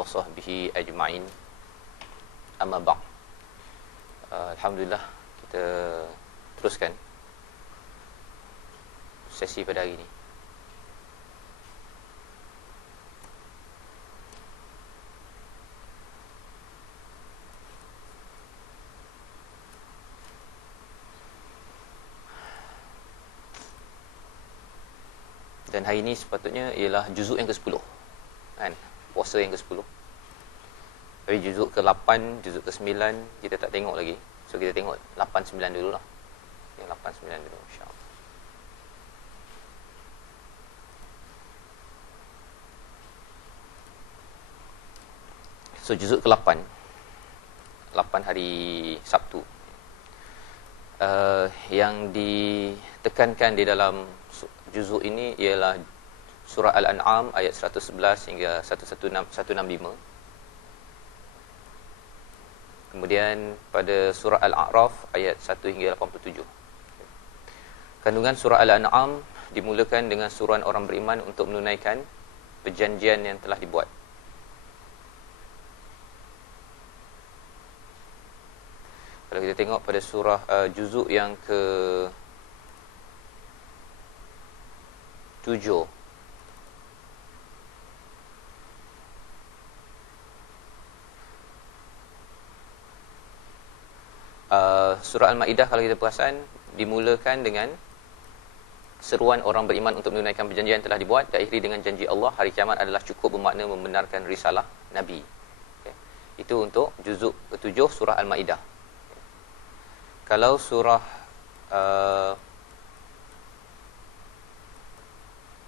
wa sahbihi ajma'in. Amma ba'd. Alhamdulillah, kita teruskan sesi pada hari ini. Dan hari ini sepatutnya ialah juzuk yang ke-10, kan? Puasa yang ke-10. Tapi juzuk ke-8, juzuk ke-9 kita tak tengok lagi. So kita tengok 8, 9 dululah. Yang 8, 9 dulu, insya-Allah. So juzuk ke-8, 8 hari Sabtu. Yang ditekankan di dalam juzuk ini ialah surah Al-An'am ayat 111 hingga 165. Kemudian pada surah Al-A'raf ayat 1 hingga 87. Kandungan surah Al-An'am dimulakan dengan suruhan orang beriman untuk menunaikan perjanjian yang telah dibuat. Kalau kita tengok pada surah juzuk yang ke-7, surah Al-Ma'idah kalau kita perasan dimulakan dengan seruan orang beriman untuk menunaikan perjanjian yang telah dibuat, diakhiri dengan janji Allah hari kiamat adalah cukup bermakna membenarkan risalah Nabi. Okay. Itu untuk juzuk ke-7 surah Al-Ma'idah. Okay. Kalau surah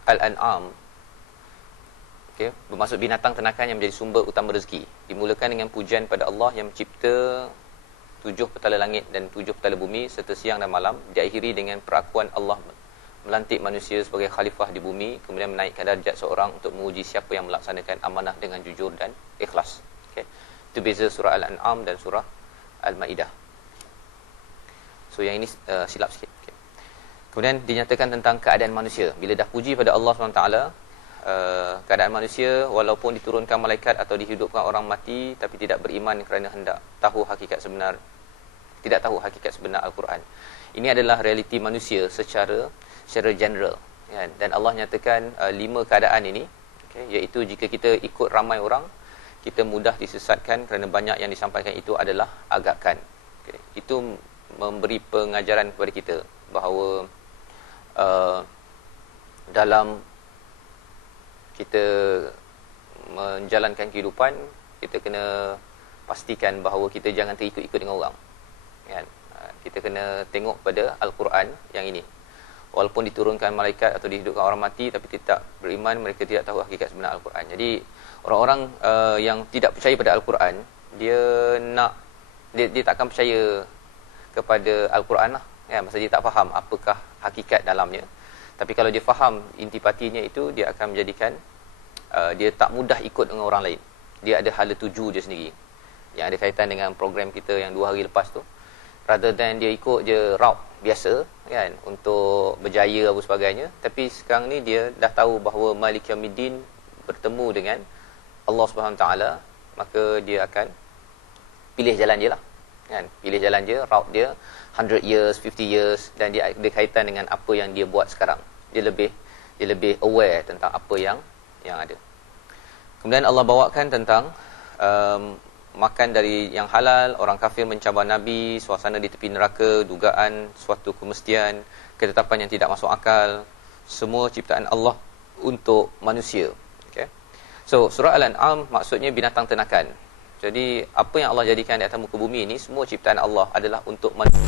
Al-An'am, okay, bermaksud binatang ternakan yang menjadi sumber utama rezeki, dimulakan dengan pujian pada Allah yang mencipta 7 petala langit dan 7 petala bumi serta siang dan malam, diakhiri dengan perakuan Allah melantik manusia sebagai khalifah di bumi, kemudian menaikkan darjat seorang untuk menguji siapa yang melaksanakan amanah dengan jujur dan ikhlas. Okay. Itu beza surah Al-An'am dan surah Al-Ma'idah. So yang ini silap sikit. Okay. Kemudian dinyatakan tentang keadaan manusia. Bila dah puji pada Allah SWT, keadaan manusia walaupun diturunkan malaikat atau dihidupkan orang mati tapi tidak beriman kerana hendak tahu hakikat sebenar, tidak tahu hakikat sebenar Al-Quran. Ini adalah realiti manusia secara general, kan? Dan Allah nyatakan 5 keadaan ini, okay, iaitu jika kita ikut ramai orang, kita mudah disesatkan kerana banyak yang disampaikan itu adalah agakan. Okay. Itu memberi pengajaran kepada kita bahawa dalam kita menjalankan kehidupan, kita kena pastikan bahawa kita jangan terikut-ikut dengan orang, kan? Kita kena tengok pada Al-Quran yang ini. Walaupun diturunkan malaikat atau dihidupkan orang mati tapi tidak beriman, mereka tidak tahu hakikat sebenar Al-Quran. Jadi orang-orang yang tidak percaya pada Al-Quran, dia tak akan percaya kepada Al-Quran lah, ya, masa dia tak faham apakah hakikat dalamnya. Tapi kalau dia faham intipatinya itu, dia akan menjadikan dia tak mudah ikut dengan orang lain. Dia ada hala tuju dia sendiri, yang ada kaitan dengan program kita yang 2 hari lepas tu. Rather than dia ikut je route biasa, kan, untuk berjaya apa sebagainya, tapi sekarang ni dia dah tahu bahawa Malik Yaumiddin bertemu dengan Allah SWT, maka dia akan pilih jalan je lah, kan? Pilih jalan je, route dia 100 years, 50 years, dan dia ada kaitan dengan apa yang dia buat sekarang. Dia lebih aware tentang apa yang ada. Kemudian Allah bawakan tentang makan dari yang halal, orang kafir mencabar Nabi, suasana di tepi neraka, dugaan suatu kemestian, ketetapan yang tidak masuk akal, semua ciptaan Allah untuk manusia. Okay. So surah Al-An'am maksudnya binatang ternakan. Jadi apa yang Allah jadikan di atas muka bumi ini semua ciptaan Allah adalah untuk manusia.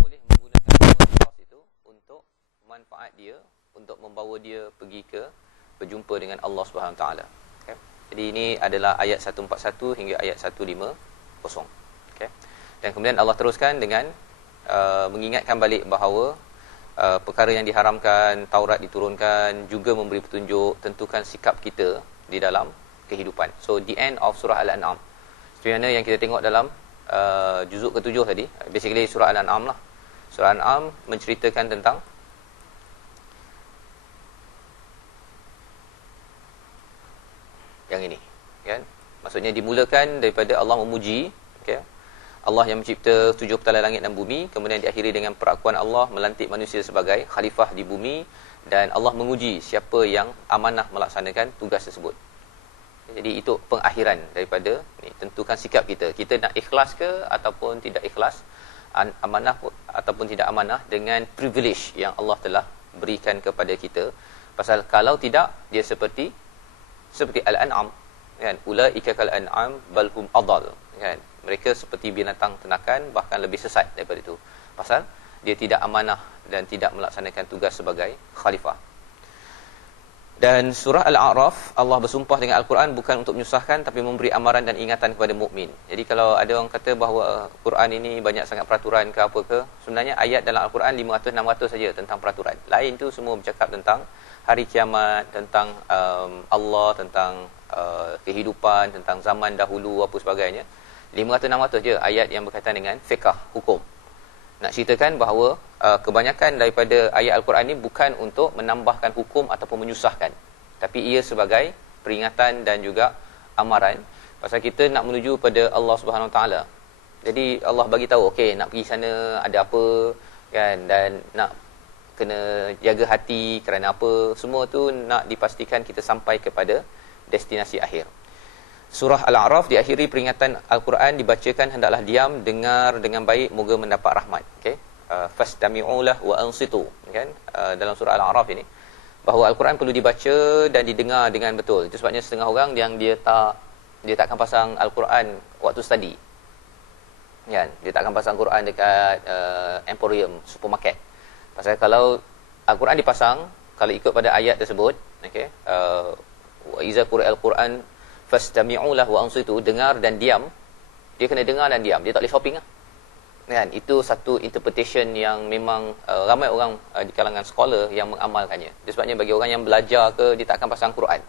Boleh menggunakan itu untuk manfaat dia, untuk membawa dia pergi ke berjumpa dengan Allah Subhanahu Taala. Okay. Jadi ini adalah ayat 141 hingga ayat 150. Okay. Dan kemudian Allah teruskan dengan mengingatkan balik bahawa perkara yang diharamkan, Taurat diturunkan, juga memberi petunjuk, tentukan sikap kita di dalam kehidupan. So the end of surah Al-An'am, sebenarnya yang kita tengok dalam juzuk ke-7 tadi, basically surah Al-An'am lah. Surah Al-An'am menceritakan tentang yang ini, kan? Maksudnya dimulakan daripada Allah memuji, okey. Allah yang mencipta 7 petala langit dan bumi, kemudian diakhiri dengan perakuan Allah melantik manusia sebagai khalifah di bumi, dan Allah menguji siapa yang amanah melaksanakan tugas tersebut. Jadi itu pengakhiran daripada ni, tentukan sikap kita. Kita nak ikhlas ke ataupun tidak ikhlas, amanah ataupun tidak amanah, dengan privilege yang Allah telah berikan kepada kita. Pasal kalau tidak, dia seperti al-an'am, kan? Ulaika kal an'am bal hum adall, kan? Mereka seperti binatang ternakan, bahkan lebih sesat daripada itu. Pasal dia tidak amanah dan tidak melaksanakan tugas sebagai khalifah. Dan surah Al-A'raf, Allah bersumpah dengan Al-Quran bukan untuk menyusahkan, tapi memberi amaran dan ingatan kepada mukmin. Jadi kalau ada orang kata bahawa Quran ini banyak sangat peraturan ke apa ke, sebenarnya ayat dalam Al-Quran 500-600 saja tentang peraturan. Lain tu semua bercakap tentang hari kiamat, tentang Allah, tentang kehidupan, tentang zaman dahulu, apa sebagainya. 500-600 je ayat yang berkaitan dengan fiqh, hukum. Nak ceritakan bahawa kebanyakan daripada ayat Al-Quran ni bukan untuk menambahkan hukum ataupun menyusahkan, tapi ia sebagai peringatan dan juga amaran pasal kita nak menuju pada Allah Subhanahu Wa Taala. Jadi Allah bagi tahu, okey, nak pergi sana ada apa, kan, dan nak kena jaga hati kerana apa, semua tu nak dipastikan kita sampai kepada destinasi akhir. Surah Al-A'raf diakhiri peringatan Al-Quran dibacakan hendaklah diam, dengar dengan baik, moga mendapat rahmat. Okey, fastami'ulah wa ansitu, kan? Dalam surah Al-A'raf ini bahawa Al-Quran perlu dibaca dan didengar dengan betul. Itu sebabnya setengah orang yang dia takkan pasang Al-Quran waktu study, kan? Dia takkan pasang Quran dekat Emporium, supermarket. Pasal kalau Al-Quran dipasang, kalau ikut pada ayat tersebut, okey, wa iza qura'al Quran fastami'ulah wa ansitu, dengar dan diam. Dia kena dengar dan diam, dia tak boleh shopping lah, kan? Itu satu interpretation yang memang ramai orang di kalangan scholar yang mengamalkannya. Dia sebabnya bagi orang yang belajar ke, dia tak akan pasang Quran,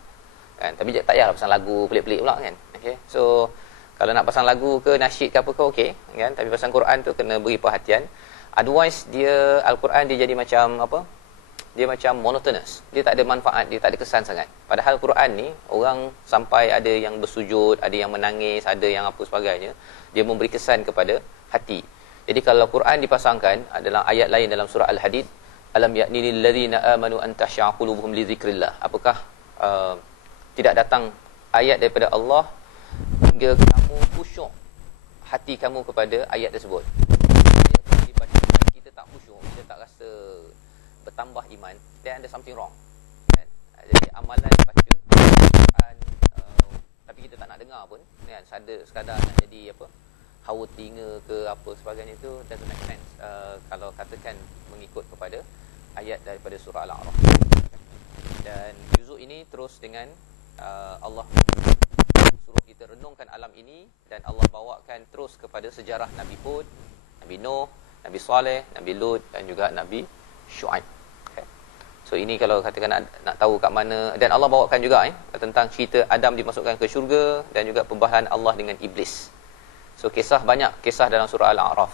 kan? Tapi tak payahlah pasang lagu pelik-pelik pula, kan? Okey, so kalau nak pasang lagu ke, nasyid ke apa ke, okey, kan? Tapi pasang Quran tu kena beri perhatian. Otherwise dia Al-Quran dia jadi macam apa? Dia macam monotonous. Dia tak ada manfaat, dia tak ada kesan sangat. Padahal Quran ni orang sampai ada yang bersujud, ada yang menangis, ada yang apa sebagainya. Dia memberi kesan kepada hati. Jadi kalau Quran dipasangkan adalah ayat lain dalam surah Al-Hadid, alam ya'ni lil ladzina amanu an takhsha'a qulubuhum li dzikrillah. Apakah tidak datang ayat daripada Allah hingga kamu khusyuk hati kamu kepada ayat tersebut. Ayat dibaca, kita tak khusyuk, kita tak rasa bertambah iman, then ada something wrong, kan? Jadi amalan baca Quran tapi kita tak nak dengar pun, kan? Sekadar nak jadi apa, hawa telinga ke apa sebagainya, itu doesn't make sense kalau katakan mengikut kepada ayat daripada surah Al-A'raf. Dan juzuk ini terus dengan Allah suruh kita renungkan alam ini, dan Allah bawakan terus kepada sejarah Nabi Hud, Nabi Nuh, Nabi Saleh, Nabi Lut dan juga Nabi Shu'aib. Okay. So ini kalau katakan nak tahu kat mana, dan Allah bawakan juga tentang cerita Adam dimasukkan ke syurga dan juga pembahasan Allah dengan iblis. So banyak kisah dalam surah Al-A'raf.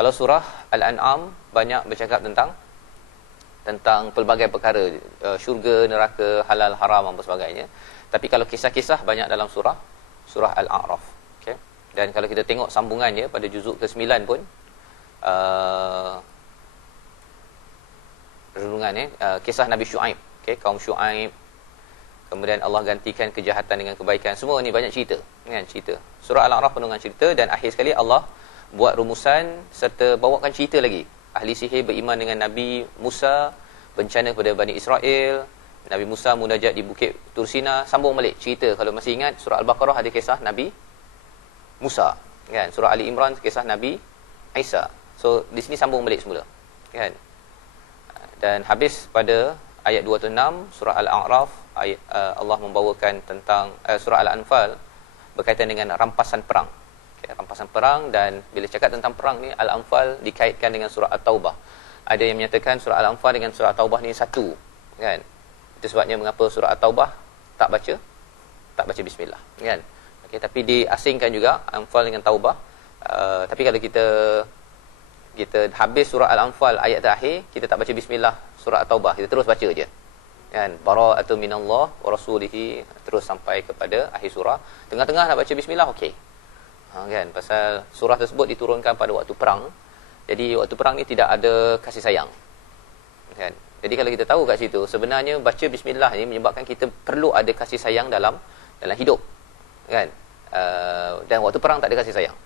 Kalau surah Al-An'am banyak bercakap tentang pelbagai perkara, syurga, neraka, halal, haram dan sebagainya. Tapi kalau kisah-kisah banyak dalam surah Al-A'raf. Okay. Dan kalau kita tengok sambungannya pada juzuk ke-9 pun renungan kisah Nabi Shu'aib, okey, kaum Shu'aib, kemudian Allah gantikan kejahatan dengan kebaikan. Semua ni banyak cerita, kan? Cerita. Surah Al-A'raf penuh dengan cerita, dan akhir sekali Allah buat rumusan serta bawakan cerita lagi. Ahli sihir beriman dengan Nabi Musa, bencana kepada Bani Israel, Nabi Musa munajat di Bukit Tursina, sambung balik cerita. Kalau masih ingat, surah Al-Baqarah ada kisah Nabi Musa, kan? Surah Ali Imran kisah Nabi Isa. So di sini sambung balik semula, kan? Dan habis pada ayat 26 surah Al-A'raf, ayat Allah membawakan tentang surah Al-Anfal berkaitan dengan rampasan perang. Okay, rampasan perang, dan bila cakap tentang perang ni, Al-Anfal dikaitkan dengan surah At-Taubah. Ada yang menyatakan surah Al-Anfal dengan surah At-Taubah ni satu, kan? Itu sebabnya mengapa surah At-Taubah tak baca bismillah, kan? Okay, tapi diasingkan juga Anfal dengan Taubah. Tapi kalau kita habis surah Al-Anfal ayat terakhir, kita tak baca bismillah surah At-Taubah, kita terus baca je, kan? Bara'atu minallah wa rasulihi, terus sampai kepada akhir surah. Tengah-tengah nak baca bismillah, okey. Kan, pasal surah tersebut diturunkan pada waktu perang. Jadi waktu perang ni tidak ada kasih sayang. Kan? Jadi kalau kita tahu kat situ, sebenarnya baca bismillah ni menyebabkan kita perlu ada kasih sayang dalam hidup. Kan? Dan waktu perang tak ada kasih sayang.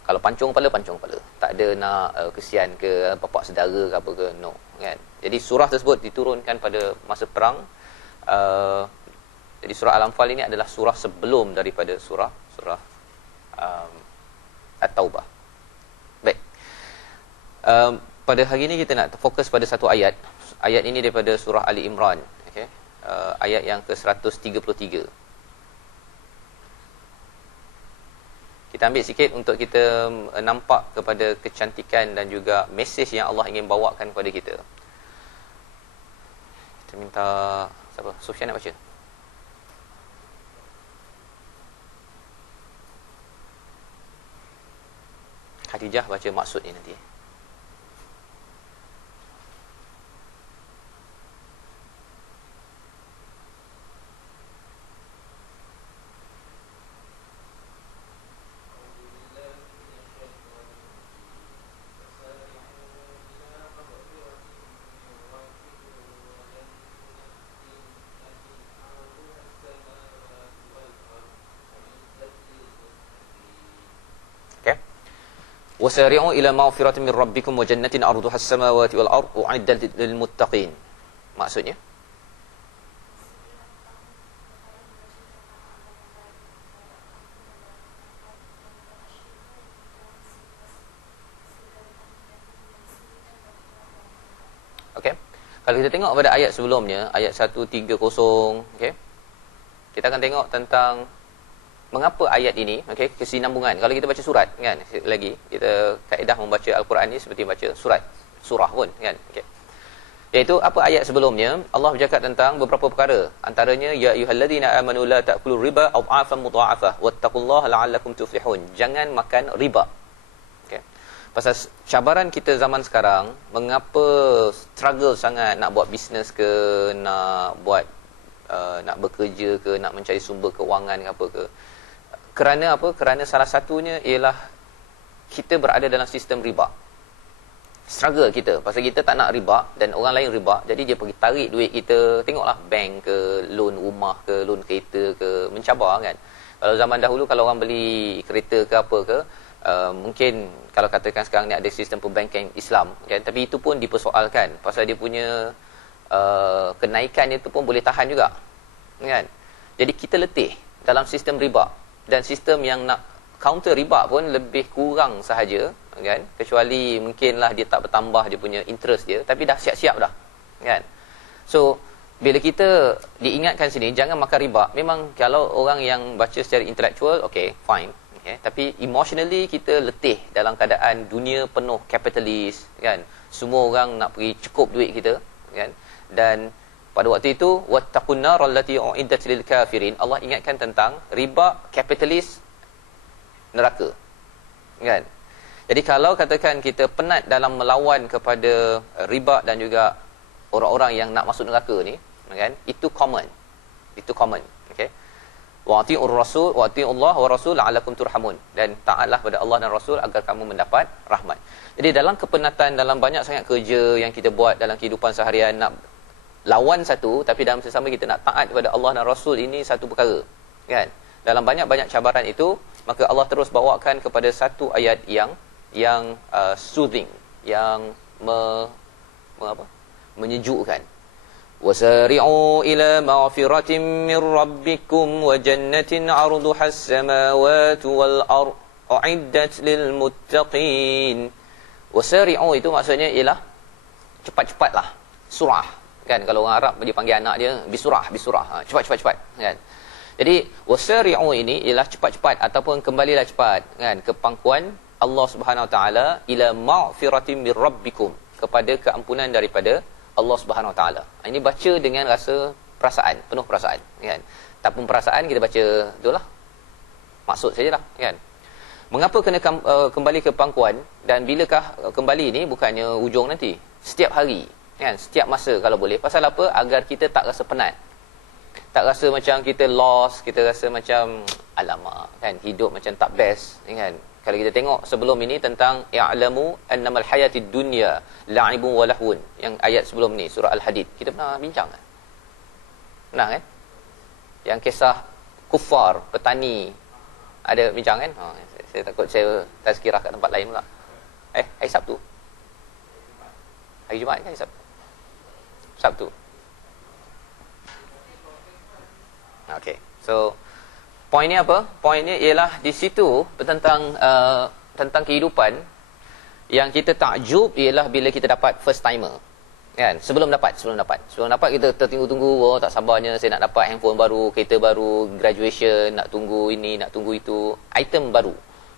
Kalau pancung kepala, pancung kepala. Tak ada nak kesian ke bapak saudara ke apa ke, no. Kan? Jadi surah tersebut diturunkan pada masa perang. Jadi surah Al-Anfal ini adalah surah sebelum daripada surah At-Taubah. Baik. Pada hari ini kita nak fokus pada satu ayat. Ayat ini daripada surah Ali Imran. Okay? Ayat yang ke-133. Kita ambil sikit untuk kita nampak kepada kecantikan dan juga mesej yang Allah ingin bawakan kepada kita. Kita minta siapa? Sufyan nak baca. Khadijah baca maksud ni nanti. وسارعوا إلى مغفرة من ربكم وجنة عرضها السماوات والأرض أعدت للمتقين. Maksudnya? Okey. Kalau kita tengok pada ayat sebelumnya, ayat 130, okey. Kita akan tengok tentang mengapa ayat ini, okey, kesinambungan. Kalau kita baca surat kan, lagi kita kaedah membaca al-Quran ni seperti baca surah pun kan, okey. Iaitu apa ayat sebelumnya, Allah bercakap tentang beberapa perkara. Antaranya ya ayyuhallazina amanu la ta'kulu riba adhafan mudha'afah wattaqullaha la'allakum tuflihun. Jangan makan riba. Okey. Pasal cabaran kita zaman sekarang, mengapa struggle sangat nak buat bisnes ke, nak buat nak bekerja ke, nak mencari sumber kewangan ke apa ke. Kerana apa? Kerana salah satunya ialah kita berada dalam sistem riba. Struggle kita. Pasal kita tak nak riba dan orang lain riba. Jadi dia pergi tarik duit kita. Tengoklah bank ke, loan rumah ke, loan kereta ke. Mencabar kan. Kalau zaman dahulu kalau orang beli kereta ke apa ke, mungkin kalau katakan sekarang ni ada sistem perbankan Islam kan. Tapi itu pun dipersoalkan. Pasal dia punya kenaikan itu pun boleh tahan juga. Kan. Jadi kita letih dalam sistem riba. Dan sistem yang nak counter riba pun lebih kurang sahaja kan, kecuali mungkinlah dia tak bertambah dia punya interest dia, tapi dah siap-siap dah kan. So bila kita diingatkan sini jangan makan riba, memang kalau orang yang baca secara intelektual okey fine, okay. Tapi emotionally kita letih dalam keadaan dunia penuh kapitalis kan, semua orang nak pergi cukup duit kita kan. Dan pada waktu itu wattaqun nar allati uiddat lil kafirin, Allah ingatkan tentang riba kapitalis neraka kan. Jadi kalau katakan kita penat dalam melawan kepada riba dan juga orang-orang yang nak masuk neraka ni kan, itu common, okey. Wa atiur rasul wa atiullah wa rasul la'allakum turhamun, dan taatlah pada Allah dan Rasul agar kamu mendapat rahmat. Jadi dalam kepenatan, dalam banyak sangat kerja yang kita buat dalam kehidupan seharian, nak lawan satu, tapi dalam sesama kita nak taat kepada Allah dan Rasul, ini satu perkara kan. Dalam banyak-banyak cabaran itu, maka Allah terus bawakan kepada satu ayat yang soothing, yang menyejukkan. Wasari'u ila maghfiratin min rabbikum wa jannatin 'arduha as-samawati wal ardh u'iddat lil muttaqin. Wasari'u itu maksudnya ialah cepat-cepatlah, surah kan. Kalau orang Arab dia panggil anak dia bisurah, cepat kan. Jadi wasari'u ini ialah cepat-cepat ataupun kembalilah cepat kan ke pangkuan Allah Subhanahu Wa Taala, ila maghfiratin mir rabbikum, kepada keampunan daripada Allah Subhanahu Wa Taala. Ini baca dengan rasa perasaan, penuh perasaan kan. Tak pun perasaan kita baca itulah. Maksud sajalah kan. Mengapa kena kembali ke pangkuan, dan bilakah kembali ni? Bukannya ujung nanti, setiap hari kan, setiap masa kalau boleh. Pasal apa? Agar kita tak rasa penat Tak rasa macam kita lost, kita rasa macam alamak kan, hidup macam tak best kan. Kalau kita tengok sebelum ini tentang ya'lamu annamal hayatid dunya la'ibun wa lahwun, yang ayat sebelum ni surah Al-Hadid, kita pernah bincang kan? Pernah kan? Yang kisah kufar, petani, ada bincang kan? Saya takut saya tazkirah kat tempat lain pula. Hari Sabtu. Hari Jumaat kan hari Sabtu? Sabtu. Okey. So poinnya apa? Poinnya ialah di situ tentang tentang kehidupan yang kita takjub ialah bila kita dapat first timer. Kan? Sebelum dapat kita tertunggu-tunggu, oh tak sabarnya saya nak dapat handphone baru, kereta baru, graduation, nak tunggu ini, nak tunggu itu, item baru.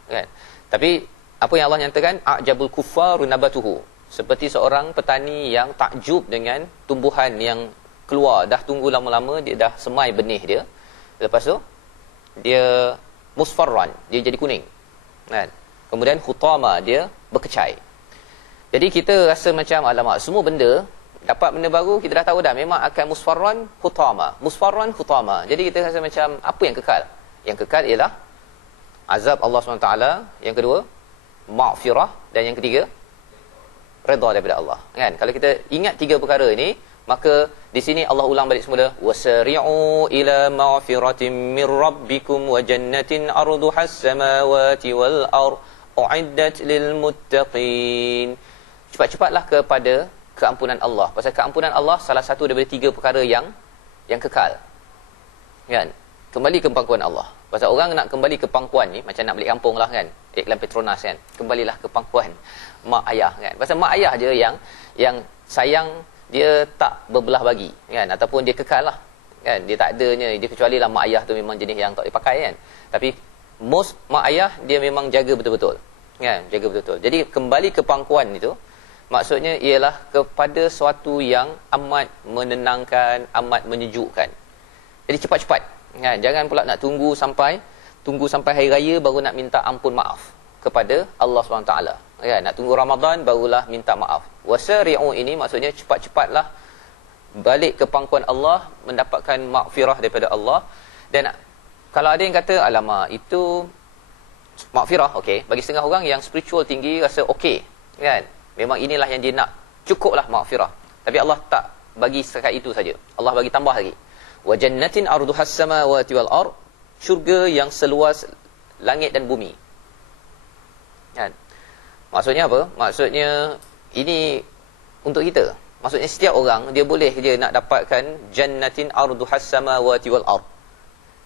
Kan? Tapi apa yang Allah nyatakan, a'jabul kuffaru nabatuhu. Seperti seorang petani yang takjub dengan tumbuhan yang keluar, dah tunggu lama-lama, dia dah semai benih dia. Lepas tu dia musfarran, dia jadi kuning. Kan? Kemudian hutama, dia berkecai. Jadi kita rasa macam alamak, semua benda dapat benda baru, kita dah tahu dah memang akan musfarran hutama. Jadi kita rasa macam apa yang kekal? Yang kekal ialah azab Allah SWT, yang kedua maghfirah, dan yang ketiga redha daripada Allah. Kan? Kalau kita ingat tiga perkara ini, maka di sini Allah ulang balik semula, wasari'u ila maghfiratin min rabbikum wa jannatin arduhas samawati wal ard uiddat lil muttaqin. Cepat-cepatlah kepada keampunan Allah. Pasal keampunan Allah salah satu daripada tiga perkara yang kekal. Kan? Kembali ke pangkuan Allah. Pasal orang nak kembali ke pangkuan ni macam nak balik kampung lah kan. Iklan Petronas kan. Kembalilah ke pangkuan mak ayah kan. Pasal mak ayah je yang sayang, dia tak berbelah bagi kan, ataupun dia kekal lah kan, dia tak adanya dia, kecuali lah mak ayah tu memang jenis yang tak dipakai kan. Tapi most mak ayah dia memang jaga betul-betul kan, jaga betul-betul. Jadi kembali ke pangkuan itu maksudnya ialah kepada sesuatu yang amat menenangkan, amat menyejukkan. Jadi cepat-cepat kan, jangan pula nak tunggu sampai hari raya baru nak minta ampun maaf kepada Allah SWT kan, nak tunggu Ramadan barulah minta maaf. Wasari'u ini maksudnya cepat-cepatlah balik ke pangkuan Allah, mendapatkan maghfirah daripada Allah. Dan kalau ada yang kata alamak itu maghfirah okey, bagi setengah orang yang spiritual tinggi rasa okey kan, memang inilah yang dia nak, cukuplah maghfirah. Tapi Allah tak bagi setakat itu saja, Allah bagi tambah lagi, wa jannatin arduhas samawati wal ard, syurga yang seluas langit dan bumi kan. Maksudnya apa? Maksudnya ini untuk kita. Maksudnya setiap orang dia boleh je nak dapatkan jannatin arduhas samawati wal ard.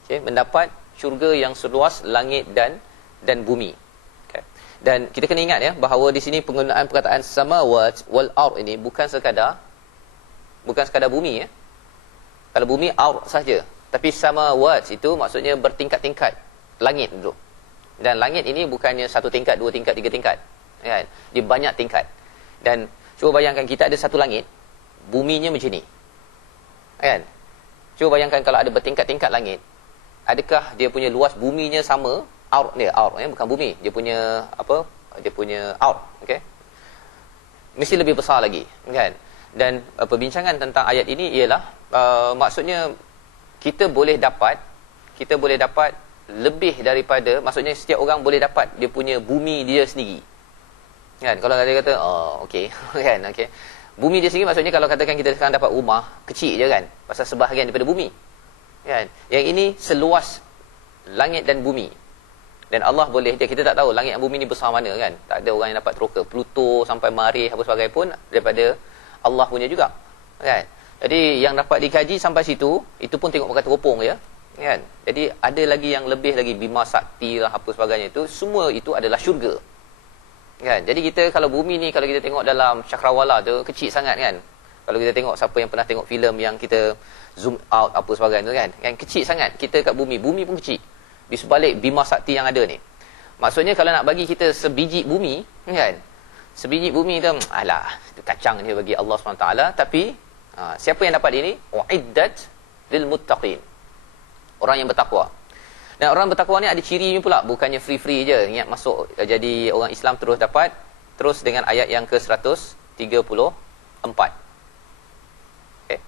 Okey, mendapat syurga yang seluas langit dan bumi. Okay. Dan kita kena ingat ya bahawa di sini penggunaan perkataan samawat wal ard ini bukan sekadar bumi ya. Kalau bumi ard saja. Tapi samawat itu maksudnya bertingkat-tingkat langit dulu. Dan langit ini bukannya satu tingkat, dua tingkat, tiga tingkat. Kan? Dia banyak tingkat. Dan cuba bayangkan kita ada satu langit, buminya macam ni. Kan? Cuba bayangkan kalau ada bertingkat-tingkat langit, adakah dia punya luas buminya sama? Ard ya, bukan bumi. Dia punya apa? Dia punya ard, okey. Mesti lebih besar lagi, kan? Dan perbincangan tentang ayat ini ialah maksudnya kita boleh dapat lebih daripada, maksudnya setiap orang boleh dapat dia punya bumi dia sendiri. Kan? Kalau dia kata, okey, kan, okey. Bumi dia sendiri maksudnya kalau katakan kita sekarang dapat rumah kecil je kan, pasal sebahagian daripada bumi. Kan? Yang ini seluas langit dan bumi. Dan Allah boleh, kita tak tahu langit dan bumi ni besar mana kan. Tak ada orang yang dapat teroka. Pluto sampai Marikh apa sebagainya pun daripada Allah punya juga. Kan? Jadi yang dapat dikaji sampai situ, itu pun tengok pakai teropong je. Kan? Jadi ada lagi yang lebih lagi, Bima Sakti lah apa sebagainya itu, semua itu adalah syurga. Kan? Jadi kita kalau bumi ni, kalau kita tengok dalam cakrawala tu kecil sangat kan. Kalau kita tengok, siapa yang pernah tengok filem yang kita zoom out apa sebagainya tu kan, yang kecil sangat kita kat bumi pun kecil di sebalik Bima Sakti yang ada ni. Maksudnya kalau nak bagi kita sebiji bumi kan, sebiji bumi tu alah, itu kacang dia bagi Allah SWT. Tapi siapa yang dapat ini? Uiddat lil muttaqin, orang yang bertakwa. Dan orang bertakwa ni ada cirinya pula, bukannya free-free je ingat masuk jadi orang Islam terus dapat. Terus dengan ayat yang ke 134. Okay.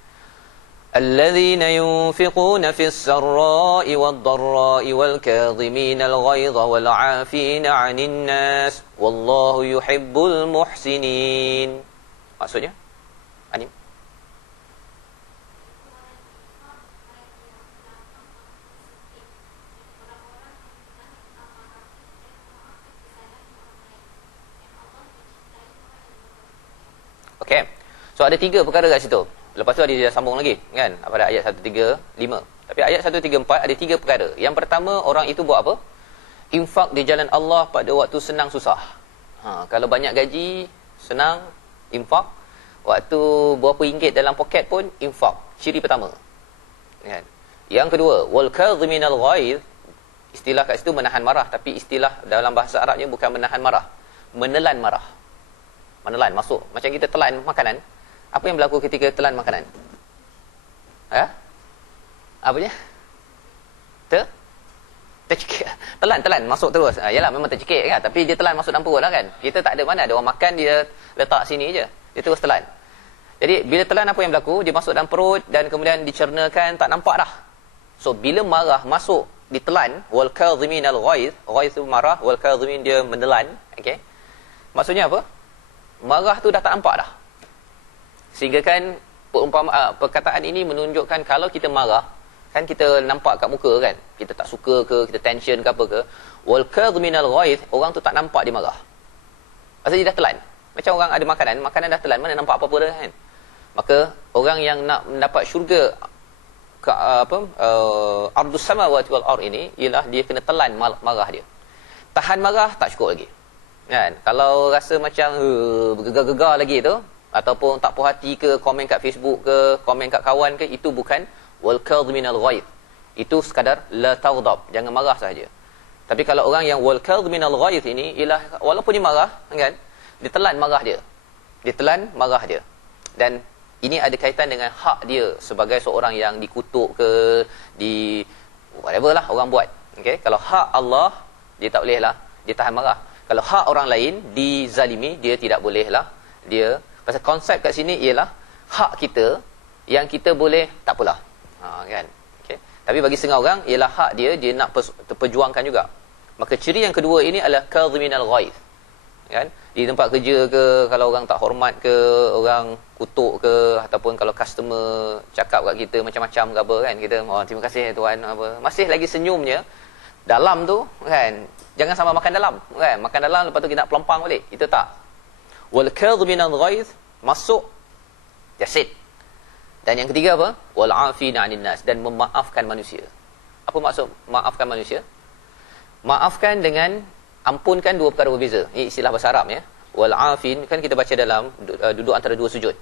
الذين ينفقون في السراء والضراء والكاظمين الغيظ والعافين عن الناس والله يحب المحسنين. Maksudnya? Anim? Okey. So ada 3 perkara kat situ. Lepas tu dia sambung lagi kan pada ayat 135. Tapi ayat 134 ada 3 perkara. Yang pertama, orang itu buat apa? Infak di jalan Allah pada waktu senang susah. Kalau banyak gaji, senang infak. Waktu berapa ringgit dalam poket pun infak. Ciri pertama. Kan? Yang kedua, wal kadhiminal ghaiz. Istilah kat situ menahan marah, tapi istilah dalam bahasa Arabnya bukan menahan marah. Menelan marah. Menelan masuk macam kita telan makanan. Apa yang berlaku ketika telan makanan? Apa dia? Tercekik. Telan masuk terus. Yalah memang tercekik kan, tapi dia telan masuk dalam perut lah kan. Kita tak ada mana ada orang makan dia letak sini je. Dia terus telan. Jadi bila telan apa yang berlaku? Dia masuk dalam perut dan kemudian dicernakan, tak nampak dah. So bila marah masuk ditelan, wal kadhiminal ghaiz. Ghaiz tu marah, wal kadhimin dia menelan, okey. Maksudnya apa? Marah tu dah tak nampak dah. Sehingga kan perkataan ini menunjukkan kalau kita marah, kan kita nampak kat muka kan, kita tak suka ke, kita tension ke apa ke, wal kadhiminal ghaiz, orang tu tak nampak dia marah. Maksudnya dia dah telan. Macam orang ada makanan dah telan, mana nampak apa-apa dah kan. Maka orang yang nak mendapat syurga ardus samawati wal ard ini ialah dia kena telan marah dia. Tahan marah tak cukup lagi. Kan? Kalau rasa macam bergegar-gegar lagi tu, ataupun tak puas hati ke, komen kat Facebook ke, komen kat kawan ke, itu bukan wal kadhiminal ghaiz. Itu sekadar la taghdab, jangan marah saja. Tapi kalau orang yang wal kadhiminal ghaiz ini ialah walaupun dia marah kan, dia telan marah dia. Dia telan marah dia. Dan ini ada kaitan dengan hak dia sebagai seorang yang dikutuk ke, di whatever lah orang buat. Okey, kalau hak Allah dia tak boleh lah dia tahan marah. Kalau hak orang lain dizalimi, dia tidak boleh lah dia. Pasal konsep kat sini ialah hak kita yang kita boleh tak apalah. Kan? Okey. Tapi bagi setengah orang ialah hak dia nak perjuangkan juga. Maka ciri yang kedua ini adalah kadhiminal ghaiz. Kan? Di tempat kerja ke, kalau orang tak hormat ke, orang kutuk ke, ataupun kalau customer cakap kat kita macam-macam ke apa kan, kita terima kasih tuan apa. Masih lagi senyumnya dalam tu kan. Jangan sama makan dalam kan. Makan dalam lepas tu kita nak pelompang balik. Itu tak. Wal kadhiminal ghaiz masuk jasid. Dan yang ketiga apa? Wal afina 'anil nas, dan memaafkan manusia. Apa maksud maafkan manusia? Maafkan dengan ampunkan dua perkara berbeza. Ini istilah bahasa Arab ya. Wal afin kan kita baca dalam duduk antara dua sujud.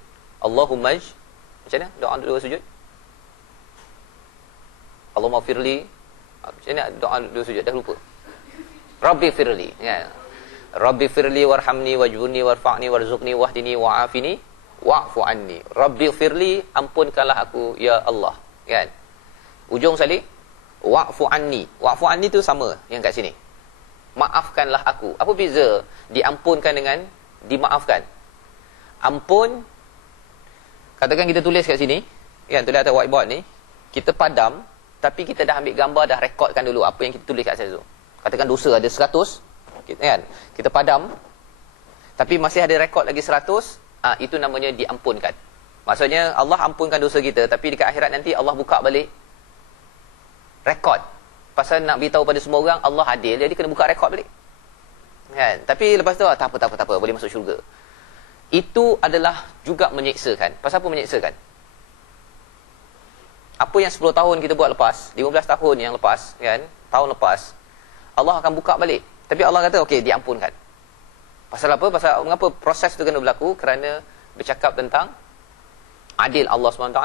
Allahumma macam mana doa dua sujud? Allahumma firli. Macam mana doa dua sujud? Dah lupa. Rabbi firli ya. Rabbi firli warhamni wajburni warfa'ni warzuqni wahdini wa'afini wa'fu anni. Rabbi firli, ampunkanlah aku ya Allah. Kan? Ujung sekali wa'fu anni. Wa'fu anni tu sama yang kat sini. Maafkanlah aku. Apa beza diampunkan dengan dimaafkan? Ampun, katakan kita tulis kat sini, kan, tulis atas whiteboard ni, kita padam, tapi kita dah ambil gambar, dah rekodkan dulu apa yang kita tulis kat situ. Katakan dosa ada 100, kan? Kita padam, tapi masih ada rekod lagi 100, itu namanya diampunkan. Maksudnya Allah ampunkan dosa kita, tapi dekat akhirat nanti Allah buka balik rekod. Pasal nak beritahu pada semua orang Allah adil, jadi kena buka rekod balik. Kan? Tapi lepas tu tak apa, boleh masuk syurga. Itu adalah juga menyeksakan. Pasal apa menyeksakan? Apa yang 10 tahun kita buat lepas, 15 tahun yang lepas, kan? Tahun lepas, Allah akan buka balik. Tapi Allah kata okey, diampunkan. Pasal apa? Pasal mengapa proses itu kena berlaku? Kerana bercakap tentang adil Allah SWT.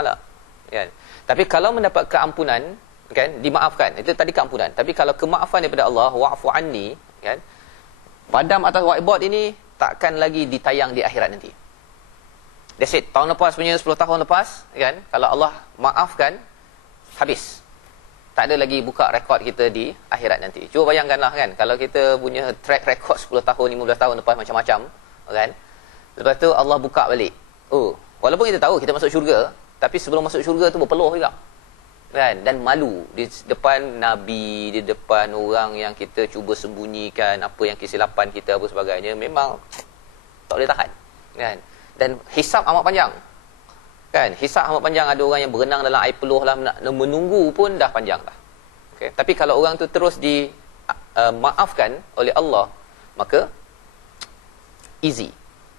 Kan? Tapi kalau mendapat keampunan, kan, dimaafkan, itu tadi keampunan. Tapi kalau kemaafan daripada Allah, wa'fu anni, kan, padam atas whiteboard ini takkan lagi ditayang di akhirat nanti. That's it. Tahun lepas punya, 10 tahun lepas, kan, kalau Allah maafkan, habis. Tak ada lagi buka rekod kita di akhirat nanti. Cuba bayangkanlah kan, kalau kita punya track record 10 tahun, 15 tahun lepas macam-macam, kan, lepas tu Allah buka balik. Oh, walaupun kita tahu kita masuk syurga, Tapi sebelum masuk syurga tu berpeluh juga. Kan? Dan malu di depan Nabi, di depan orang yang kita cuba sembunyikan apa yang kesilapan kita apa sebagainya, memang tak boleh tahan. Kan? Dan hisab amat panjang. Kan? Hisab amat panjang, ada orang yang berenang dalam air peluh lah, nak menunggu pun dah panjang dah. Okay? Tapi kalau orang tu terus maafkan oleh Allah, maka easy.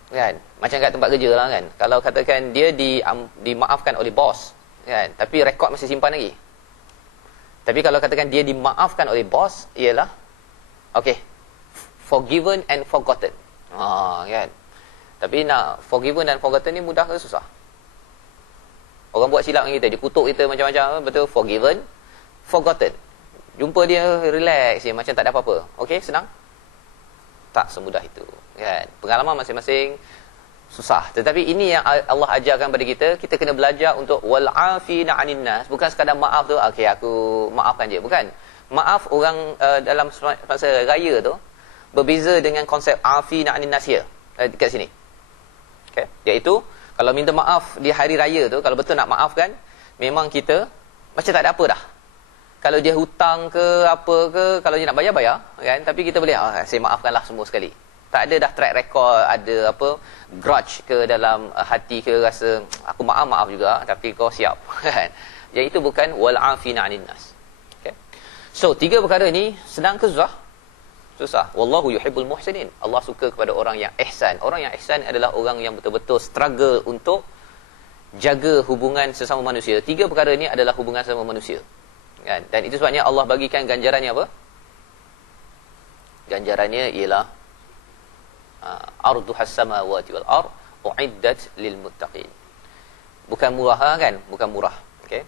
Kan? Macam kat tempat kerja lah kan. Kalau katakan dia dimaafkan oleh bos, kan, tapi rekod masih simpan lagi. Tapi kalau katakan dia dimaafkan oleh bos, ialah okay, forgiven and forgotten. Kan. Tapi nak forgiven dan forgotten ni mudah ke susah? Orang buat silap dengan kita, dia kutuk kita macam-macam, betul, forgiven, forgotten. Jumpa dia relax je, macam tak ada apa-apa. Okey, senang? Tak semudah itu. Kan? Pengalaman masing-masing susah. Tetapi ini yang Allah ajarkan pada kita, kita kena belajar untuk wal'afina 'anil nas. Bukan sekadar maaf tu, okey aku maafkan je, bukan. Maaf orang dalam masa raya tu berbeza dengan konsep afina 'anil nas here dekat sini. Okey, iaitu kalau minta maaf di hari raya tu, kalau betul nak maafkan, memang kita macam tak ada apa dah. Kalau dia hutang ke apa ke, kalau dia nak bayar kan, tapi kita boleh saya maafkanlah semua sekali. Tak ada dah track record, ada apa grudge ke dalam hati ke, rasa aku maaf juga tapi kau siap kan. Yang itu bukan wal afina 'anil nas. Okey. So, tiga perkara ni senang ke susah? Susah. Wallahu yuhibbul muhsinin. Allah suka kepada orang yang ihsan. Orang yang ihsan adalah orang yang betul-betul struggle untuk jaga hubungan sesama manusia. Tiga perkara ni adalah hubungan sesama manusia. Kan? Dan itu sebabnya Allah bagikan ganjarannya apa? Ganjarannya ialah arduhas samawati wal ard uiddat lil muttaqin. Bukan murah kan? Bukan murah. Okey.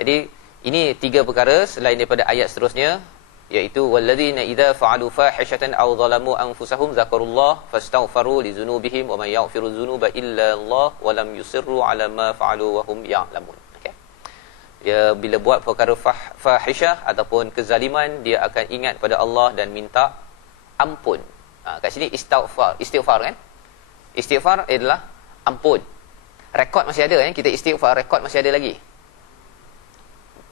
Jadi ini tiga perkara selain daripada ayat seterusnya, iaitu walladzina idza fa'alu fahishatan aw zalamu anfusahum zakarullah fastaghfaru li dzunubihim wa may yaghfiru dzunuba illa Allah wa lam yusirru 'ala ma fa'alu wa hum ya'lamun. Okey. Dia bila buat perkara fahishah ataupun kezaliman, dia akan ingat pada Allah dan minta ampun. Kat sini istighfar kan? Istighfar adalah ampun. Rekod masih ada kan? Kita istighfar, rekod masih ada lagi.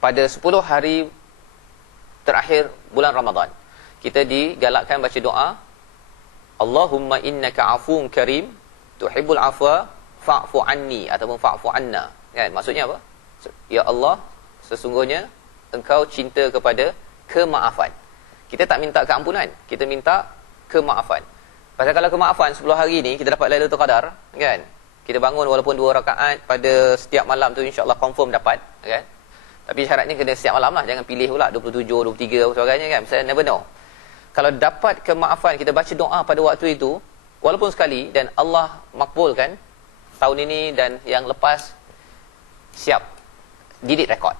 Pada 10 hari terakhir bulan Ramadan, kita digalakkan baca doa, Allahumma innaka afuun karim tuhibbul afwa fa'fu anni ataupun fa'fu anna. Kan? Maksudnya apa? Ya Allah, sesungguhnya engkau cinta kepada kemaafan. Kita tak minta keampunan, kita minta kemaafan. Pasal kalau kemaafan 10 hari ni kita dapat Lailatul Qadar, kan? Kita bangun walaupun 2 rakaat pada setiap malam tu, insya-Allah confirm dapat, kan? Tapi syaratnya kena setiap malam lah, jangan pilih pula 27, 23 atau sebagainya kan. Saya never know. Kalau dapat kemaafan, kita baca doa pada waktu itu walaupun sekali dan Allah makbulkan tahun ini dan yang lepas, siap delete record.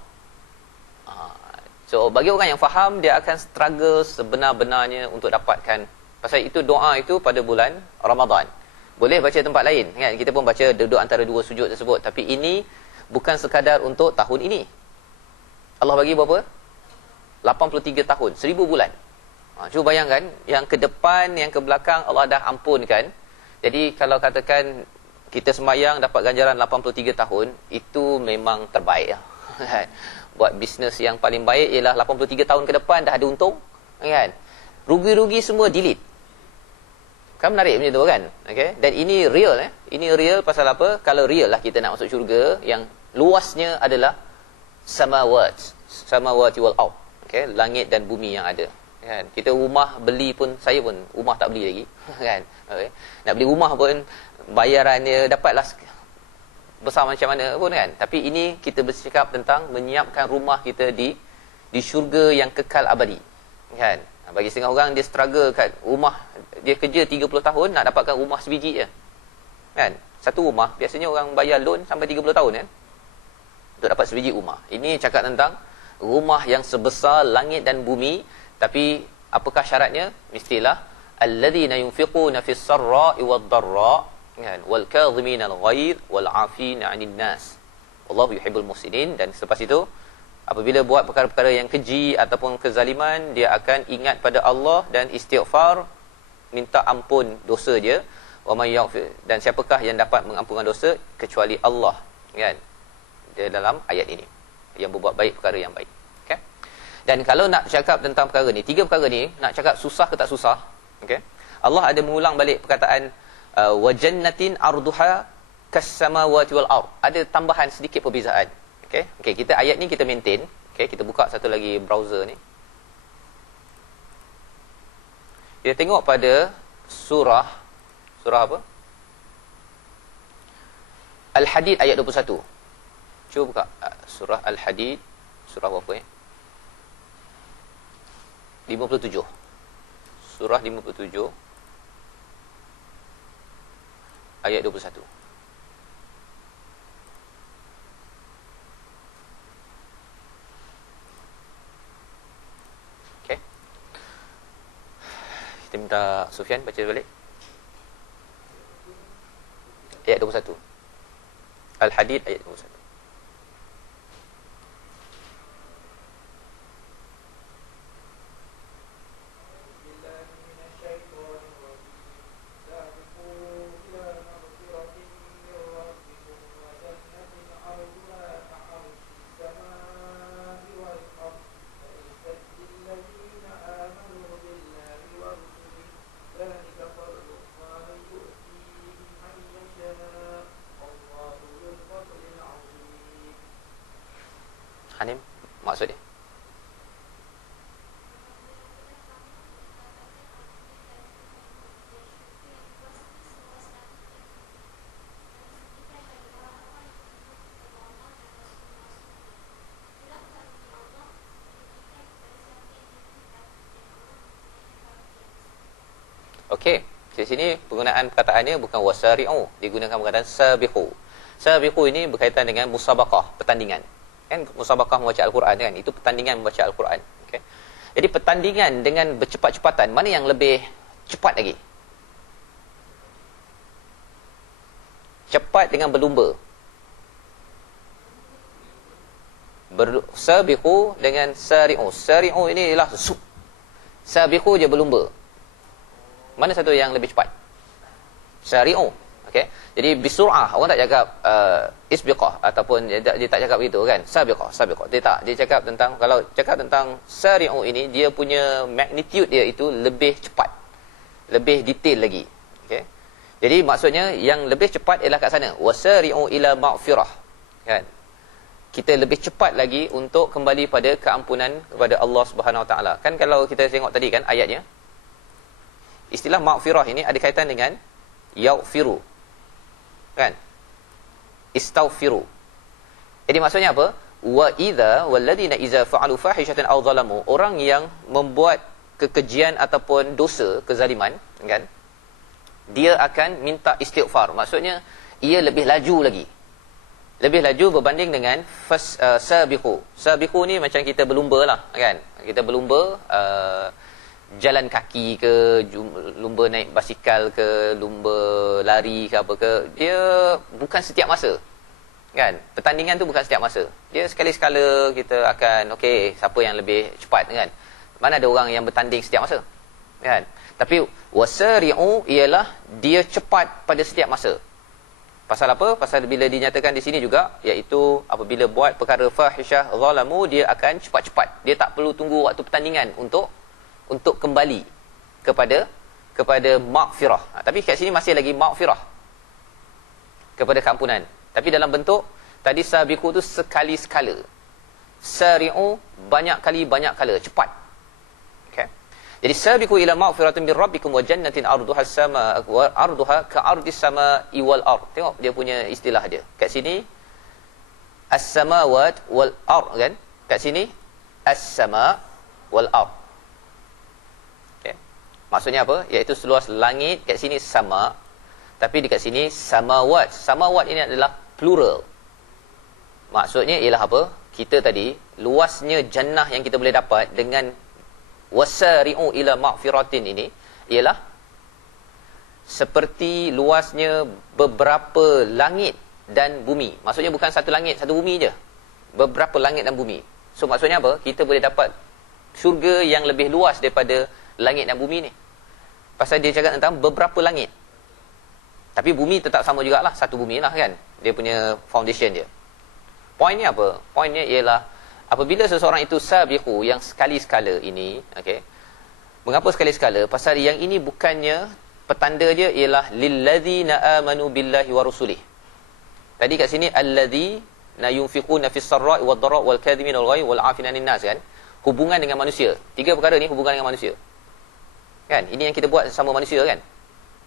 So bagi orang yang faham, dia akan struggle sebenar-benarnya untuk dapatkan. Pasal itu doa itu pada bulan Ramadan. Boleh baca tempat lain kan? Kita pun baca duduk antara dua sujud tersebut. Tapi ini bukan sekadar untuk tahun ini. Allah bagi berapa? 83 tahun, 1000 bulan. Cuba bayangkan, yang ke depan, yang ke belakang Allah dah ampunkan. Jadi kalau katakan kita sembahyang dapat ganjaran 83 tahun, itu memang terbaik. Buat bisnes yang paling baik ialah 83 tahun ke depan dah ada untung, kan? Rugi-rugi semua delete. Kan menarik macam tu kan? Okay? Dan ini real. Ini real pasal apa? Kalau real lah kita nak masuk syurga, yang luasnya adalah samawati wal ard. Okay? Langit dan bumi yang ada. Kan? Kita rumah beli pun, saya pun rumah tak beli lagi. Kan? Okay? Nak beli rumah pun bayarannya dapatlah besar macam mana pun kan. Tapi ini kita bercakap tentang menyiapkan rumah kita di syurga yang kekal abadi. Kan? Bagi setengah orang dia struggle kat rumah, dia kerja 30 tahun nak dapatkan rumah sebiji je. Kan? Satu rumah biasanya orang bayar loan sampai 30 tahun kan. Untuk dapat sebiji rumah. Ini cakap tentang rumah yang sebesar langit dan bumi, tapi apakah syaratnya? Mestilah alladzina yunfiquna fis sarra'i wad dharra, kan, wal kadhimina al ghaidh wal 'afina 'anil nas. Wallahu yuhibbul muhsinin. Dan selepas itu apabila buat perkara-perkara yang keji ataupun kezaliman, dia akan ingat pada Allah dan istighfar, minta ampun dosa dia. Wa may yaghfir, dan siapakah yang dapat mengampunkan dosa kecuali Allah, kan? dia dalam ayat ini, yang berbuat baik perkara yang baik. Okey. Dan kalau nak cakap tentang perkara ni, tiga perkara ni nak cakap susah ke tak susah, okey, Allah ada mengulang balik perkataan wa jannatin arduha kas-samawati wal ard. Ada tambahan sedikit perbezaan. Okey. Okey, kita ayat ni kita maintain. Okey, kita buka satu lagi browser ni. Kita tengok pada surah apa? Al-Hadid ayat 21. Cuba buka surah Al-Hadid, surah apa ni? 57. Surah 57 ayat 21. Okey. Kita minta Sufyan baca balik. Ayat 21. Al-Hadid ayat 21. Hanim, maksud dia? Okey, di sini penggunaan perkataannya bukan wasari'u, digunakan perkataan sabiqu. Sabiqu ini berkaitan dengan musabaqah, pertandingan. Kan musabaqah membaca Al-Quran kan, itu pertandingan membaca Al-Quran. Okey. Jadi pertandingan dengan bercepat-cepatan, mana yang lebih cepat lagi? Cepat dengan berlumba. Sabiqu dengan sari'u. Sari'u ini ialah sabiqu dia berlumba. Mana satu yang lebih cepat? Sari'u. Okey. Jadi bisur'ah, orang tak cakap isbiqah ataupun dia tak cakap begitu kan. Sabiqah. Dia tak. Dia cakap tentang, kalau cakap tentang sari'u ini, dia punya magnitude dia itu lebih cepat. Lebih detail lagi. Okey. Jadi maksudnya yang lebih cepat ialah kat sana. Wasari'u ila maghfirah. Kan? Kita lebih cepat lagi untuk kembali pada keampunan kepada Allah Subhanahu Wa Taala. Kan kalau kita tengok tadi kan ayatnya, istilah maghfirah ini ada kaitan dengan yaghfiru. Kan? Istaghfiru. Jadi maksudnya apa? Wa idza walladina idza fa'alu fahishatan aw zalamu, orang yang membuat kekejian ataupun dosa, kezaliman, kan? Dia akan minta istighfar. Maksudnya ia lebih laju lagi. Lebih laju berbanding dengan sabiqu. Sabiqu ni macam kita berlumba lah, kan? Kita berlumba jalan kaki ke, lumba naik basikal ke, lumba lari ke apa ke, dia bukan setiap masa. Kan? Pertandingan tu bukan setiap masa. Dia sekali-sekala kita akan, okey, siapa yang lebih cepat kan? Mana ada orang yang bertanding setiap masa. Kan? Tapi wasari'u ialah dia cepat pada setiap masa. Pasal apa? Pasal bila dinyatakan di sini juga, iaitu apabila buat perkara fahisyah zalamu, dia akan cepat-cepat. Dia tak perlu tunggu waktu pertandingan untuk kembali kepada maghfirah. Tapi kat sini masih lagi maghfirah, kepada keampunan. Tapi dalam bentuk tadi sabiqu tu sekali-sekala. Sari'u banyak kala, cepat. Okey. Jadi sabiqu ila maghfiratin min rabbikum wa jannatin arduha as-sama wa arduha ka ardis sama'i wal ard. Tengok dia punya istilah dia. Kat sini as-samawat wal ard kan? Kat sini as-sama wal ard. Maksudnya apa? Iaitu seluas langit, kat sini sama. Tapi dekat sini samawat. Samawat ini adalah plural. Maksudnya ialah apa? Kita tadi, luasnya jannah yang kita boleh dapat dengan wasari'u ila maghfiratin ini, ialah seperti luasnya beberapa langit dan bumi. Maksudnya bukan satu langit, satu bumi je. Beberapa langit dan bumi. So maksudnya apa? Kita boleh dapat syurga yang lebih luas daripada langit dan bumi ni. Pasal dia cakap tentang beberapa langit. Tapi bumi tetap sama jugalah, satu bumi lah kan. Dia punya foundation dia. Poinnya apa? Poinnya ialah apabila seseorang itu sabiqu, yang sekali sekala ini, okey. Mengapa sekali sekala? Pasal yang ini bukannya, petanda dia ialah lilladzina amanu billahi wa rusulih. Tadi kat sini alladzina yunfiquna fis sarra'i wad dharra wal kadhimina al ghayz wal 'afina 'anil nas, kan? Hubungan dengan manusia. Tiga perkara ni hubungan dengan manusia. Kan? Ini yang kita buat sama manusia, kan?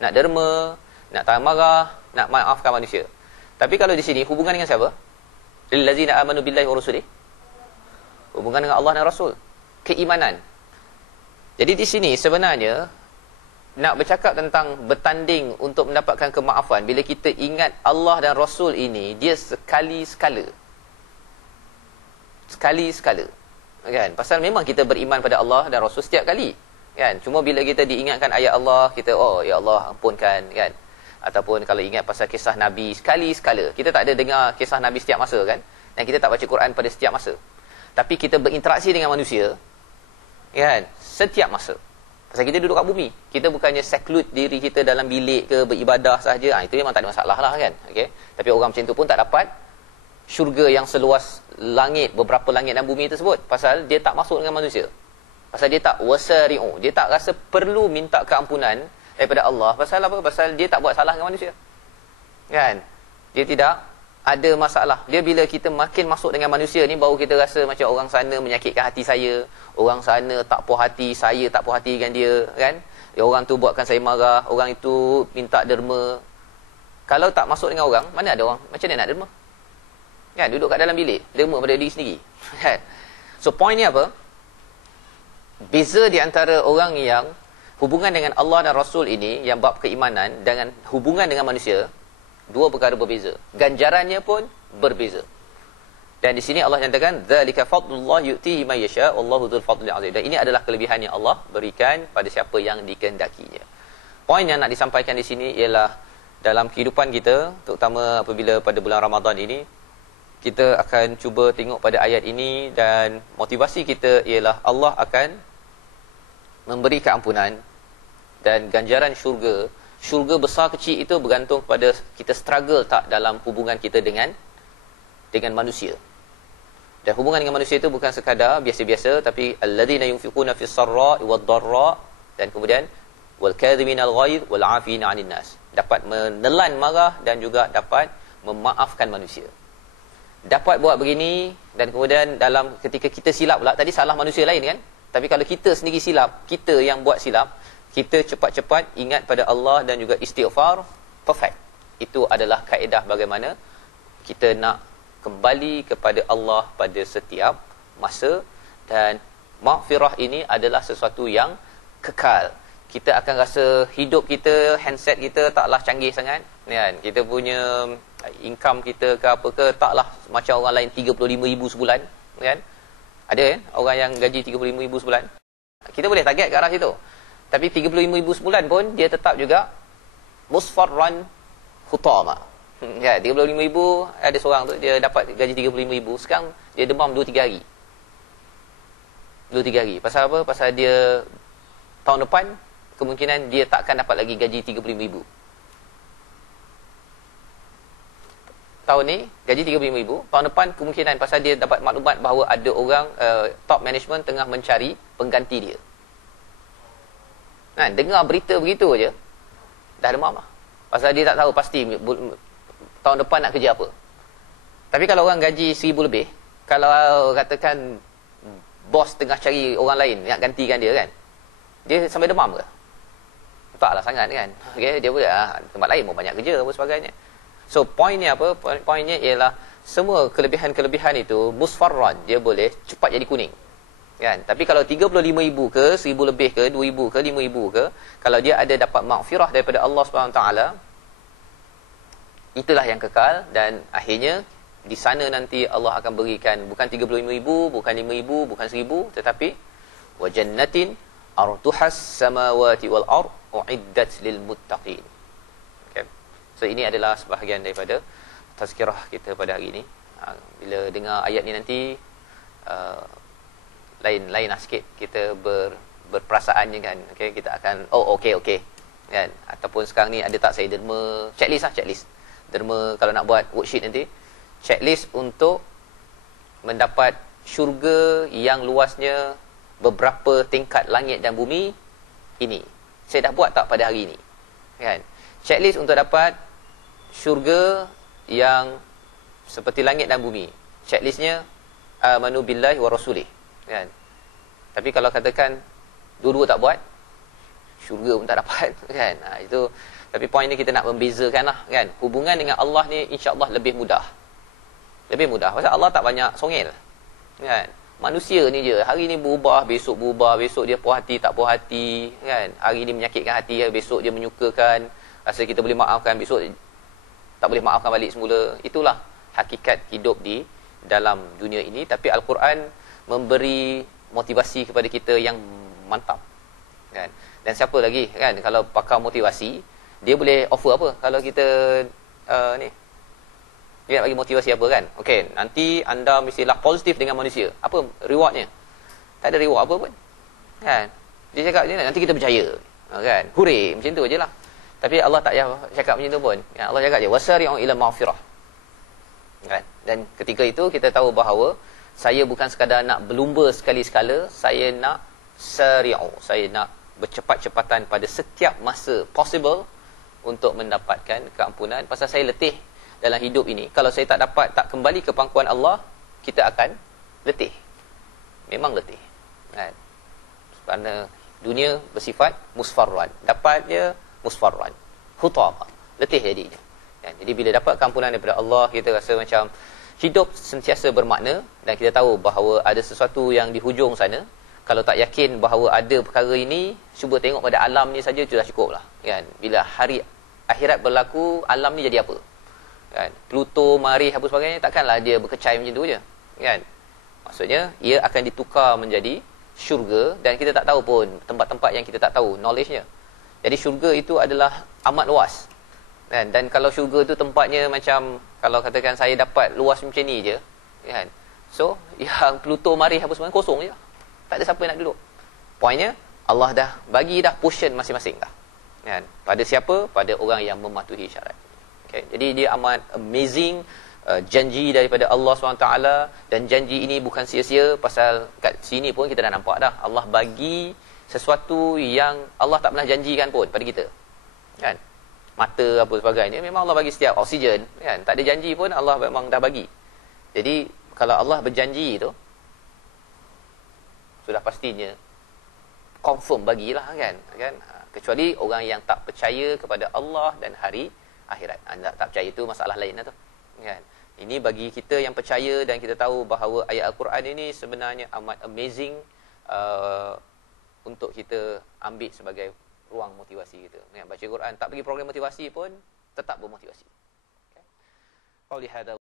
Nak derma, nak tahan marah, nak maafkan manusia. Tapi kalau di sini hubungan dengan siapa? Lillazina amanu billahi wa rusulih. Hubungan dengan Allah dan Rasul. Keimanan. Jadi di sini sebenarnya nak bercakap tentang bertanding untuk mendapatkan kemaafan, bila kita ingat Allah dan Rasul ini, dia sekali-sekala. Sekali-sekala. Kan? Pasal memang kita beriman pada Allah dan Rasul setiap kali. Kan? Cuma bila kita diingatkan ayat Allah, kita, oh ya Allah ampunkan, kan? Ataupun kalau ingat pasal kisah Nabi, sekali-sekala. Kita tak ada dengar kisah Nabi setiap masa, kan? Dan kita tak baca Quran pada setiap masa. Tapi kita berinteraksi dengan manusia, kan? Setiap masa. Pasal kita duduk kat bumi. Kita bukannya seclude diri kita dalam bilik ke, beribadah sahaja. Itu memang tak ada masalah lah, kan? Okay? Tapi orang macam tu pun tak dapat syurga yang seluas langit, beberapa langit dan bumi tersebut. Pasal dia tak masuk dengan manusia. Pasal dia tak wasari'u. Dia tak rasa perlu minta keampunan daripada Allah. Pasal apa? Pasal dia tak buat salah dengan manusia. Kan? Dia tidak ada masalah. Dia bila kita makin masuk dengan manusia ni, baru kita rasa macam orang sana menyakitkan hati saya. Orang sana tak puas hati, saya tak puas hati dengan dia. Kan? Orang tu buatkan saya marah. Orang itu minta derma. Kalau tak masuk dengan orang, mana ada orang? Macam mana nak derma? Kan? Duduk kat dalam bilik. Derma pada diri sendiri. Kan? So, point ni apa? Beza di antara orang yang hubungan dengan Allah dan Rasul ini, yang bab keimanan, dengan hubungan dengan manusia, dua perkara berbeza. Ganjarannya pun berbeza. Dan di sini Allah nyatakan, "Dzalika fadlullah yu'tihi may yasha, wallahu dzul fadlil 'azim." Dan ini adalah kelebihan yang Allah berikan pada siapa yang dikehendakinya. Poin yang nak disampaikan di sini ialah dalam kehidupan kita, terutama apabila pada bulan Ramadan ini, kita akan cuba tengok pada ayat ini, dan motivasi kita ialah Allah akan memberi keampunan dan ganjaran syurga. Syurga besar kecil itu bergantung pada kita struggle tak dalam hubungan kita dengan manusia. Dan hubungan dengan manusia itu bukan sekadar biasa-biasa, tapi alladzina yunfiquna fis sarra'i wad dharra, dan kemudian wal kadhiminal ghaiz wal 'afina 'anil nas. Dapat menelan marah dan juga dapat memaafkan manusia. Dapat buat begini, dan kemudian dalam ketika kita silap pula, tadi salah manusia lain, kan? Tapi kalau kita sendiri silap, kita yang buat silap, kita cepat-cepat ingat pada Allah dan juga istighfar, perfect. Itu adalah kaedah bagaimana kita nak kembali kepada Allah pada setiap masa. Dan maghfirah ini adalah sesuatu yang kekal. Kita akan rasa hidup kita, handset kita taklah canggih sangat, kan? Kita punya income kita ke apa ke taklah macam orang lain 35,000 sebulan, kan? Ada, kan? Orang yang gaji 35,000 sebulan. Kita boleh target ke arah situ. Tapi 35,000 sebulan pun dia tetap juga musfarran khutama. Ya, 35,000, ada seorang tu dia dapat gaji 35,000, sekarang dia demam 2-3 hari. 2-3 hari. Pasal apa? Pasal dia tahun depan kemungkinan dia takkan dapat lagi gaji 35,000. Tahun ni gaji 35,000, tahun depan kemungkinan pasal dia dapat maklumat bahawa ada orang top management tengah mencari pengganti dia. Nah, dengar berita begitu aja dah demam lah. Pasal dia tak tahu pasti tahun depan nak kerja apa. Tapi kalau orang gaji 1,000 lebih, kalau katakan bos tengah cari orang lain nak gantikan dia, kan, dia sampai demam ke? Taklah sangat, kan? Okay, dia boleh tempat lain pun banyak kerja apa sebagainya. So, poinnya apa? Poinnya ialah semua kelebihan-kelebihan itu musfarran, dia boleh cepat jadi kuning. Kan? Tapi kalau 35,000 ke, 1,000 lebih ke, 2,000 ke, 5,000 ke, kalau dia ada dapat maghfirah daripada Allah SWT, itulah yang kekal. Dan akhirnya di sana nanti Allah akan berikan bukan 35,000, bukan 5,000, bukan 1,000, tetapi wa jannatin arduhas samawati wal ard uiddat lil muttaqin. So, ini adalah sebahagian daripada tazkirah kita pada hari ini. Bila dengar ayat ni nanti, lain lah sikit kita berperasaannya, kan. Okay, kita akan, okey, kan. Ataupun sekarang ni ada tak saya derma, checklist. Derma, kalau nak buat worksheet nanti, checklist untuk mendapat syurga yang luasnya beberapa tingkat langit dan bumi ini. Saya dah buat tak pada hari ini? Kan? Checklist untuk dapat syurga yang seperti langit dan bumi. Checklistnya amanu billahi wa rasulih. Kan? Tapi kalau katakan dua-dua tak buat, syurga pun tak dapat. Kan? Itu. Tapi poin ni kita nak membezakan lah. Kan? Hubungan dengan Allah ni insya-Allah lebih mudah. Lebih mudah. Pasal Allah tak banyak songil. Kan? Manusia ni je. Hari ni berubah, besok dia puas hati, tak puas hati. Kan? Hari ni menyakitkan hati, besok dia menyukakan. Rasa kita boleh maafkan, besok tak boleh maafkan balik semula. Itulah hakikat hidup di dalam dunia ini. Tapi Al-Quran memberi motivasi kepada kita yang mantap. Kan? Dan siapa lagi kan kalau pakar motivasi, dia boleh offer apa kalau kita ni dia nak bagi motivasi apa kan? Okey, nanti anda mestilah positif dengan manusia. Apa rewardnya? Tak ada reward apa pun. Kan? Dia cakap je nanti kita berjaya. Kan? Hurray, macam tu ajelah. Tapi Allah tak payah cakap macam tu pun. Ya, Allah cakap je wasari'u ila maghfirah. Kan? Dan ketika itu kita tahu bahawa saya bukan sekadar nak berlumba sekali-sekala, saya nak sari'u. Saya nak bercepat-cepatan pada setiap masa possible untuk mendapatkan keampunan. Pasal saya letih dalam hidup ini. Kalau saya tak dapat, tak kembali ke pangkuan Allah, kita akan letih. Memang letih. Kan? Kerana dunia bersifat musfarran. Dapatnya musfarran. Hutama. Letih jadinya. Kan? Jadi bila dapat keampunan daripada Allah, kita rasa macam hidup sentiasa bermakna. Dan kita tahu bahawa ada sesuatu yang di hujung sana. Kalau tak yakin bahawa ada perkara ini, cuba tengok pada alam ni saja, itu dah cukup lah. Kan? Bila hari akhirat berlaku, alam ni jadi apa? Kan? Pluto, Marikh, apa sebagainya, takkanlah dia berkecai macam tu je. Kan? Maksudnya, ia akan ditukar menjadi syurga dan kita tak tahu pun tempat-tempat yang kita tak tahu knowledge-nya. Jadi syurga itu adalah amat luas. Kan? Dan kalau syurga itu tempatnya macam, kalau katakan saya dapat luas macam ni je, kan? So, yang Pluto, Marikh, apa sebagainya, kosong je. Tak ada siapa yang nak duduk. Poinnya, Allah dah bagi dah portion masing-masing dah. Kan? Pada siapa? Pada orang yang mematuhi syarat. Okay. Jadi dia amat amazing janji daripada Allah SWT, dan janji ini bukan sia-sia. Pasal kat sini pun kita dah nampak dah, Allah bagi sesuatu yang Allah tak pernah janjikan pun pada kita. Kan? Mata apa sebagainya memang Allah bagi setiap. Oksigen kan, tak ada janji pun Allah memang dah bagi. Jadi kalau Allah berjanji tu, sudah pastinya confirm bagilah kan. Kecuali orang yang tak percaya kepada Allah dan hari akhirat. Anda tak percaya itu masalah lain lah tu. Kan? Ini bagi kita yang percaya dan kita tahu bahawa ayat Al-Quran ini sebenarnya amat amazing untuk kita ambil sebagai ruang motivasi kita. Baca Quran tak bagi program motivasi pun tetap bermotivasi. Okay?